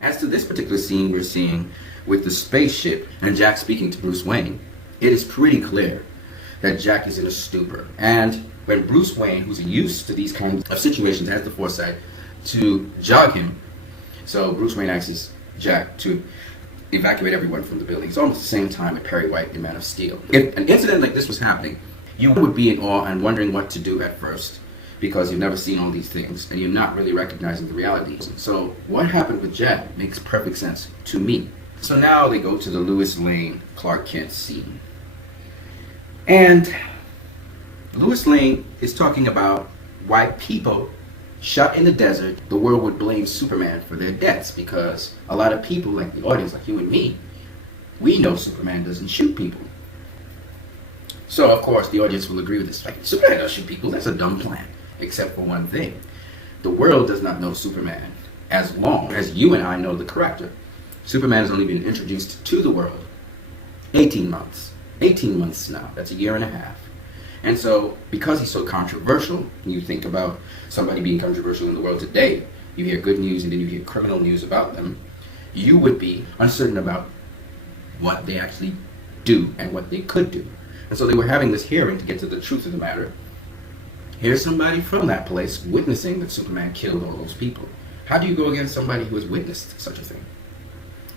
As to this particular scene we're seeing with the spaceship and Jack speaking to Bruce Wayne, it is pretty clear that Jack is in a stupor. And when Bruce Wayne, who's used to these kinds of situations, has the foresight to jog him, so Bruce Wayne asks Jack to evacuate everyone from the building. It's almost the same time with Perry White in Man of Steel. If an incident like this was happening, you would be in awe and wondering what to do at first, because you've never seen all these things and you're not really recognizing the realities. So what happened with Jack makes perfect sense to me. So now they go to the Lois Lane Clark Kent scene. And Lois Lane is talking about why people shot in the desert, the world would blame Superman for their deaths, because a lot of people, like the audience, like you and me, we know Superman doesn't shoot people. So of course the audience will agree with this. Like, Superman doesn't shoot people, that's a dumb plan. Except for one thing. The world does not know Superman as long as you and I know the character. Superman has only been introduced to the world 18 months. 18 months now. That's a year and a half. And so, because he's so controversial, you think about somebody being controversial in the world today, you hear good news and then you hear criminal news about them, you would be uncertain about what they actually do and what they could do. And so they were having this hearing to get to the truth of the matter. Here's somebody from that place witnessing that Superman killed all those people. How do you go against somebody who has witnessed such a thing?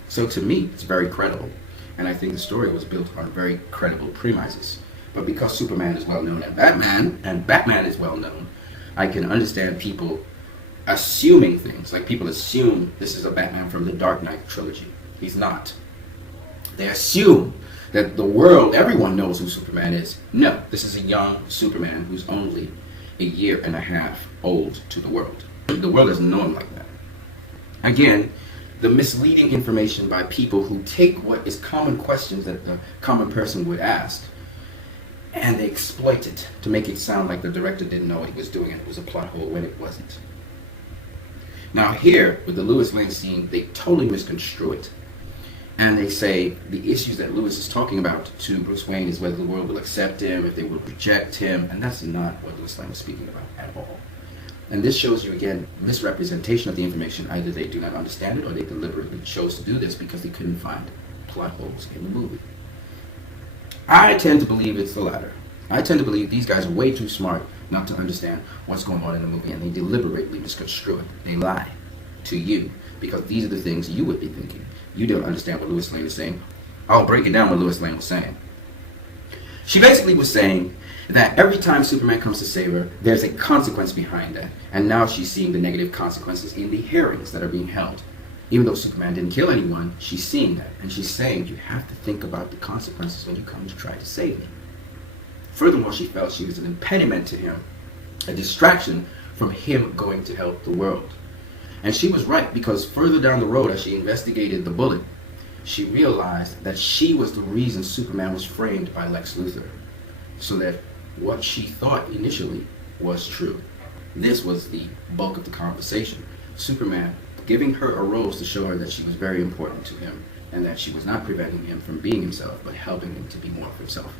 So to me, it's very credible. And I think the story was built on very credible premises. But because Superman is well known and Batman is well known, I can understand people assuming things. Like people assume this is a Batman from the Dark Knight trilogy. He's not. They assume that the world, everyone knows who Superman is. No, this is a young Superman who's only a year and a half old to the world. The world doesn't know him like that. Again, the misleading information by people who take what is common questions that the common person would ask and they exploit it to make it sound like the director didn't know what he was doing and it was a plot hole when it wasn't. Now here, with the Lois Lane scene, they totally misconstrue it. And they say the issues that Lois is talking about to Bruce Wayne is whether the world will accept him, if they will reject him, and that's not what Lois Lane was speaking about at all. And this shows you, again, misrepresentation of the information. Either they do not understand it or they deliberately chose to do this because they couldn't find plot holes in the movie. I tend to believe it's the latter. I tend to believe these guys are way too smart not to understand what's going on in the movie, and they deliberately misconstrue it. They lie to you because these are the things you would be thinking. You don't understand what Lois Lane is saying. I'll break it down what Lois Lane was saying. She basically was saying that every time Superman comes to save her, there's a consequence behind that. And now she's seeing the negative consequences in the hearings that are being held. Even though Superman didn't kill anyone, she's seeing that. And she's saying, you have to think about the consequences when you come to try to save me. Furthermore, she felt she was an impediment to him, a distraction from him going to help the world. And she was right, because further down the road, as she investigated the bullet, she realized that she was the reason Superman was framed by Lex Luthor, so that what she thought initially was true. This was the bulk of the conversation. Superman giving her a rose to show her that she was very important to him, and that she was not preventing him from being himself, but helping him to be more of himself.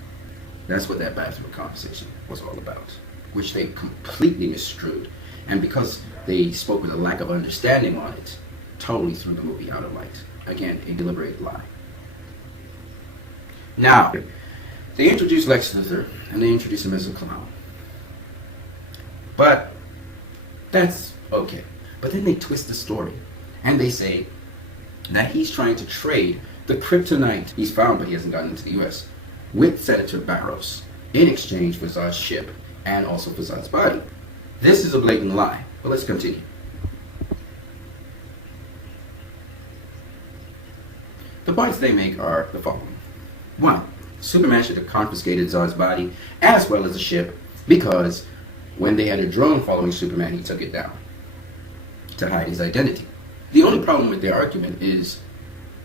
That's what that bathroom conversation was all about, which they completely misconstrued. And because they spoke with a lack of understanding on it, totally threw the movie out of light. Again, a deliberate lie. Now, they introduced Lex Luthor, and they introduced him as a clown. But that's okay. But then they twist the story, and they say that he's trying to trade the kryptonite he's found, but he hasn't gotten into the U.S., with Senator Barros in exchange for Zod's ship and also for Zod's body. This is a blatant lie, but let's continue. The points they make are the following. 1. Superman should have confiscated Zod's body as well as the ship, because when they had a drone following Superman, he took it down to hide his identity. The only problem with their argument is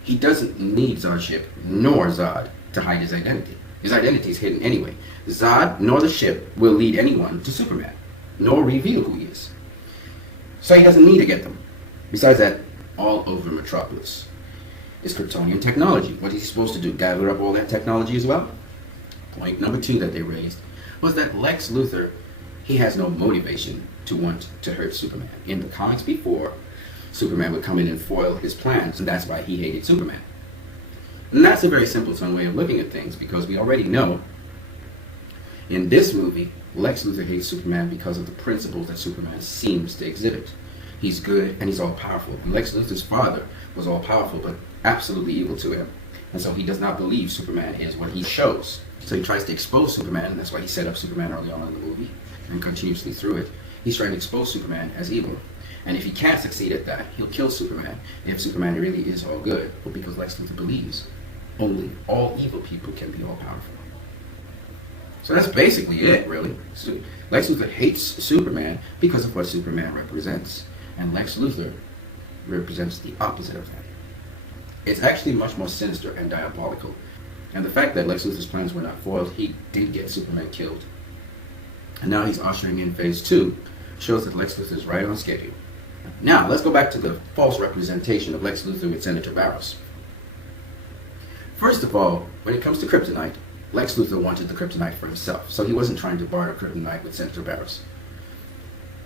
he doesn't need Zod's ship nor Zod to hide his identity. His identity is hidden anyway. Zod nor the ship will lead anyone to Superman, nor reveal who he is. So he doesn't need to get them. Besides that, all over Metropolis is Kryptonian technology. What is he supposed to do? Gather up all that technology as well? Point number 2 that they raised was that Lex Luthor, he has no motivation to want to hurt Superman. In the comics before, Superman would come in and foil his plans, and that's why he hated Superman. And that's a very simpleton way of looking at things, because we already know in this movie, Lex Luthor hates Superman because of the principles that Superman seems to exhibit. He's good and he's all-powerful. And Lex Luthor's father was all-powerful, but absolutely evil to him. And so he does not believe Superman is what he shows. So he tries to expose Superman, and that's why he set up Superman early on in the movie, and continuously through it. He's trying to expose Superman as evil. And if he can't succeed at that, he'll kill Superman if Superman really is all good. But because Lex Luthor believes only all evil people can be all-powerful. So that's basically it, really. So Lex Luthor hates Superman because of what Superman represents. And Lex Luthor represents the opposite of that. It's actually much more sinister and diabolical. And the fact that Lex Luthor's plans were not foiled, he did get Superman killed. And now he's ushering in phase 2, shows that Lex Luthor is right on schedule. Now, let's go back to the false representation of Lex Luthor with Senator Barrows. First of all, when it comes to kryptonite, Lex Luthor wanted the kryptonite for himself, so he wasn't trying to barter kryptonite with Senator Barrows.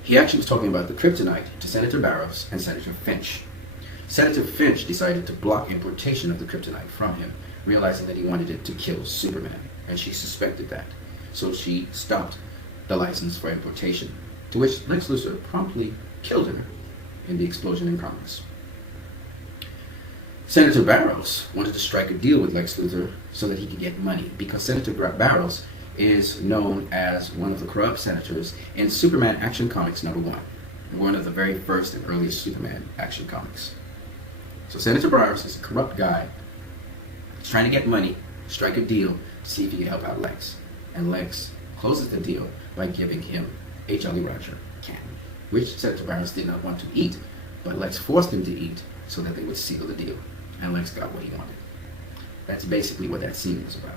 He actually was talking about the kryptonite to Senator Barrows and Senator Finch. Senator Finch decided to block importation of the kryptonite from him, realizing that he wanted it to kill Superman, and she suspected that. So she stopped the license for importation, to which Lex Luthor promptly killed her in the explosion in Congress. Senator Barrows wanted to strike a deal with Lex Luthor so that he could get money, because Senator Barrows is known as one of the corrupt senators in Superman Action Comics #1, one of the very first and earliest Superman action comics. So Senator Barrows is a corrupt guy. He's trying to get money, strike a deal to see if he can help out Lex. And Lex closes the deal by giving him a Jolly Roger candy, which Senator Barrows did not want to eat, but Lex forced him to eat so that they would seal the deal. And Lex got what he wanted. That's basically what that scene was about.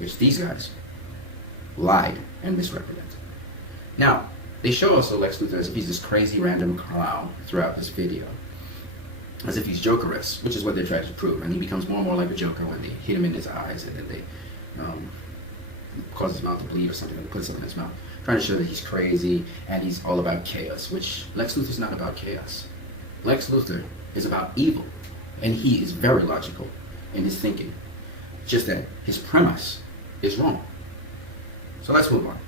It's these guys lied and misrepresented. Now, they show also Lex Luthor as if he's this crazy random clown throughout this video, as if he's Jokerous, which is what they're trying to prove. And he becomes more and more like a Joker when they hit him in his eyes, and then they cause his mouth to bleed or something, and they put something in his mouth, trying to show that he's crazy and he's all about chaos, which Lex Luthor's not about chaos. Lex Luthor is about evil, and he is very logical in his thinking. Just that his premise is wrong. So let's move on.